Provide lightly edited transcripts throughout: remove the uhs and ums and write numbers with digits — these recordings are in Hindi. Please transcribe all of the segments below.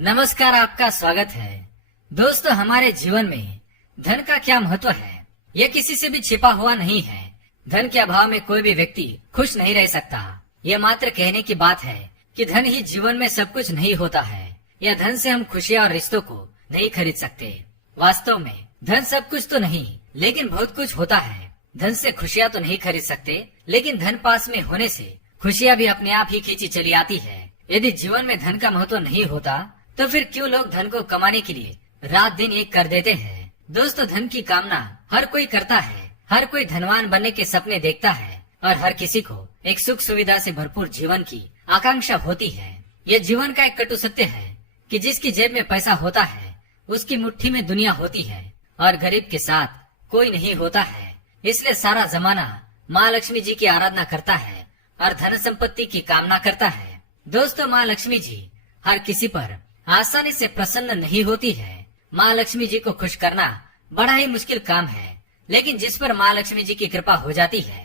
नमस्कार, आपका स्वागत है। दोस्तों, हमारे जीवन में धन का क्या महत्व है, यह किसी से भी छिपा हुआ नहीं है। धन के अभाव में कोई भी व्यक्ति खुश नहीं रह सकता। यह मात्र कहने की बात है कि धन ही जीवन में सब कुछ नहीं होता है। यह धन से हम खुशियाँ और रिश्तों को नहीं खरीद सकते। वास्तव में धन सब कुछ तो नहीं, लेकिन बहुत कुछ होता है। धन से खुशियाँ तो नहीं खरीद सकते, लेकिन धन पास में होने से खुशियाँ भी अपने आप ही खींची चली आती है। यदि जीवन में धन का महत्व नहीं होता तो फिर क्यों लोग धन को कमाने के लिए रात दिन एक कर देते हैं। दोस्तों, धन की कामना हर कोई करता है। हर कोई धनवान बनने के सपने देखता है और हर किसी को एक सुख सुविधा से भरपूर जीवन की आकांक्षा होती है। यह जीवन का एक कटु सत्य है कि जिसकी जेब में पैसा होता है उसकी मुट्ठी में दुनिया होती है और गरीब के साथ कोई नहीं होता है। इसलिए सारा जमाना माँ लक्ष्मी जी की आराधना करता है और धन संपत्ति की कामना करता है। दोस्तों, माँ लक्ष्मी जी हर किसी पर आसानी से प्रसन्न नहीं होती है। माँ लक्ष्मी जी को खुश करना बड़ा ही मुश्किल काम है, लेकिन जिस पर माँ लक्ष्मी जी की कृपा हो जाती है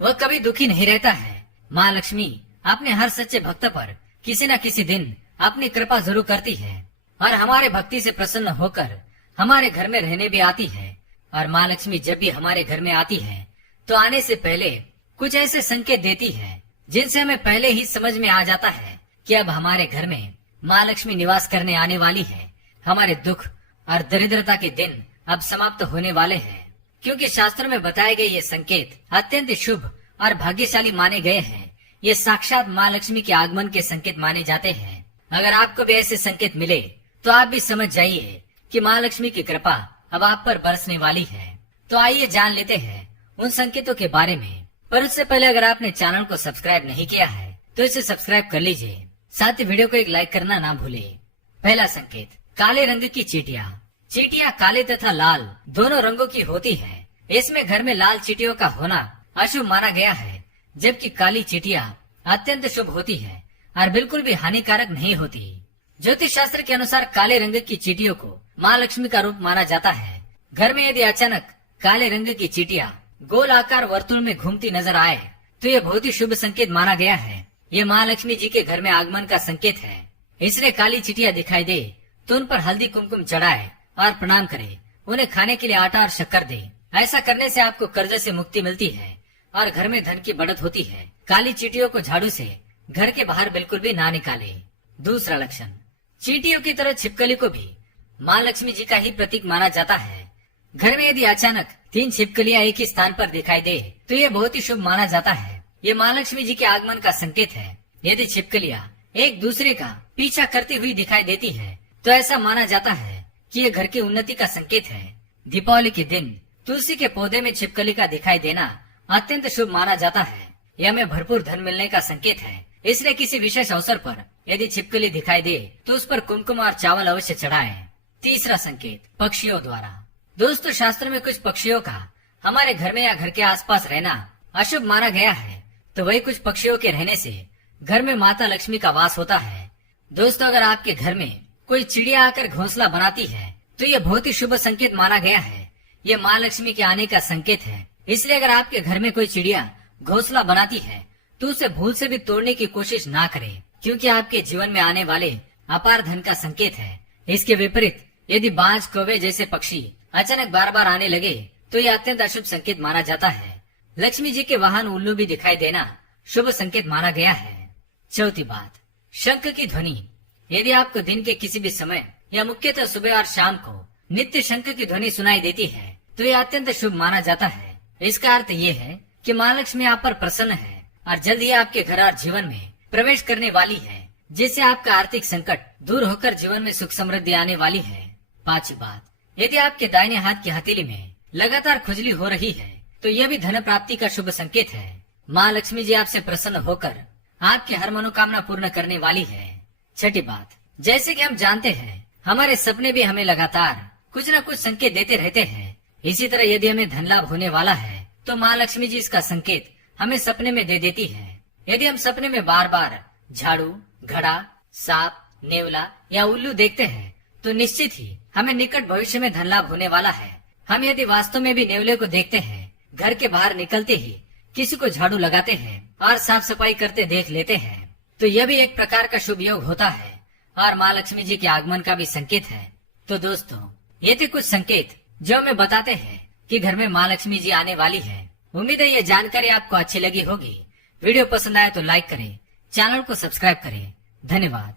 वह कभी दुखी नहीं रहता है। माँ लक्ष्मी अपने हर सच्चे भक्त पर किसी न किसी दिन अपनी कृपा जरूर करती है और हमारे भक्ति से प्रसन्न होकर हमारे घर में रहने भी आती है। और माँ लक्ष्मी जब भी हमारे घर में आती है तो आने से पहले कुछ ऐसे संकेत देती है जिनसे हमें पहले ही समझ में आ जाता है कि अब हमारे घर में माँ लक्ष्मी निवास करने आने वाली है। हमारे दुख और दरिद्रता के दिन अब समाप्त होने वाले हैं, क्योंकि शास्त्रों में बताए गए ये संकेत अत्यंत शुभ और भाग्यशाली माने गए हैं। ये साक्षात माँ लक्ष्मी के आगमन के संकेत माने जाते हैं। अगर आपको भी ऐसे संकेत मिले तो आप भी समझ जाइए कि माँ लक्ष्मी की कृपा अब आप पर बरसने वाली है। तो आइए जान लेते हैं उन संकेतों के बारे में। पर उससे पहले अगर आपने चैनल को सब्सक्राइब नहीं किया है तो इसे सब्सक्राइब कर लीजिए। साथ ही वीडियो को एक लाइक करना ना भूले। पहला संकेत, काले रंग की चींटियां। चींटियां काले तथा लाल दोनों रंगों की होती है। इसमें घर में लाल चींटियों का होना अशुभ माना गया है, जबकि काली चींटियां अत्यंत शुभ होती है और बिल्कुल भी हानिकारक नहीं होती। ज्योतिष शास्त्र के अनुसार काले रंग की चींटियों को माँ लक्ष्मी का रूप माना जाता है। घर में यदि अचानक काले रंग की चींटियां गोल आकार वर्तुल में घूमती नजर आए तो यह बहुत ही शुभ संकेत माना गया है। ये माँ लक्ष्मी जी के घर में आगमन का संकेत है। इसलिए काली चिटिया दिखाई दे तो उन पर हल्दी कुमकुम चढ़ाए और प्रणाम करे। उन्हें खाने के लिए आटा और शक्कर दे। ऐसा करने से आपको कर्ज से मुक्ति मिलती है और घर में धन की बढ़त होती है। काली चींटियों को झाड़ू से घर के बाहर बिल्कुल भी ना निकाले। दूसरा लक्षण, चींटियों की तरह छिपकली को भी माँ लक्ष्मी जी का ही प्रतीक माना जाता है। घर में यदि अचानक 3 छिपकलियां एक ही स्थान पर दिखाई दे तो ये बहुत ही शुभ माना जाता है। ये माँ लक्ष्मी जी के आगमन का संकेत है। यदि छिपकलियां एक दूसरे का पीछा करती हुई दिखाई देती है तो ऐसा माना जाता है कि ये घर की उन्नति का संकेत है। दीपावली के दिन तुलसी के पौधे में छिपकली का दिखाई देना अत्यंत शुभ माना जाता है। यह हमें भरपूर धन मिलने का संकेत है। इसलिए किसी विशेष अवसर पर यदि छिपकली दिखाई दे तो उस पर कुमकुम और चावल अवश्य चढ़ाएं। तीसरा संकेत, पक्षियों द्वारा। दोस्तों, शास्त्र में कुछ पक्षियों का हमारे घर में या घर के आसपास रहना अशुभ माना गया है, तो वही कुछ पक्षियों के रहने से घर में माता लक्ष्मी का वास होता है। दोस्तों, अगर आपके घर में कोई चिड़िया आकर घोंसला बनाती है तो यह बहुत ही शुभ संकेत माना गया है। यह माँ लक्ष्मी के आने का संकेत है। इसलिए अगर आपके घर में कोई चिड़िया घोंसला बनाती है तो उसे भूल से भी तोड़ने की कोशिश ना करें, क्योंकि आपके जीवन में आने वाले अपार धन का संकेत है। इसके विपरीत यदि बाज, कौवे जैसे पक्षी अचानक बार बार आने लगे तो यह अत्यंत अशुभ संकेत माना जाता है। लक्ष्मी जी के वाहन उल्लू भी दिखाई देना शुभ संकेत माना गया है। चौथी बात, शंख की ध्वनि। यदि आपको दिन के किसी भी समय या मुख्यतः सुबह और शाम को नित्य शंख की ध्वनि सुनाई देती है तो यह अत्यंत शुभ माना जाता है। इसका अर्थ ये है कि माँ लक्ष्मी आप पर प्रसन्न है और जल्द ही आपके घर और जीवन में प्रवेश करने वाली है, जिससे आपका आर्थिक संकट दूर होकर जीवन में सुख समृद्धि आने वाली है। पांचवी बात, यदि आपके दाहिने हाथ की हथेली में लगातार खुजली हो रही है तो यह भी धन प्राप्ति का शुभ संकेत है। माँ लक्ष्मी जी आपसे प्रसन्न होकर आपकी हर मनोकामना पूर्ण करने वाली है। छठी बात, जैसे कि हम जानते हैं हमारे सपने भी हमें लगातार कुछ न कुछ संकेत देते रहते हैं। इसी तरह यदि हमें धन लाभ होने वाला है तो माँ लक्ष्मी जी इसका संकेत हमें सपने में दे देती है। यदि हम सपने में बार बार झाड़ू, घड़ा, सांप, नेवला या उल्लू देखते हैं तो निश्चित ही हमें निकट भविष्य में धन लाभ होने वाला है। हम यदि वास्तव में भी नेवले को देखते हैं, घर के बाहर निकलते ही किसी को झाड़ू लगाते हैं और साफ सफाई करते देख लेते हैं तो यह भी एक प्रकार का शुभ योग होता है और माँ लक्ष्मी जी के आगमन का भी संकेत है। तो दोस्तों, ये थे कुछ संकेत जो हमें बताते हैं कि घर में माँ लक्ष्मी जी आने वाली है। उम्मीद है ये जानकारी आपको अच्छी लगी होगी। वीडियो पसंद आए तो लाइक करें, चैनल को सब्सक्राइब करें। धन्यवाद।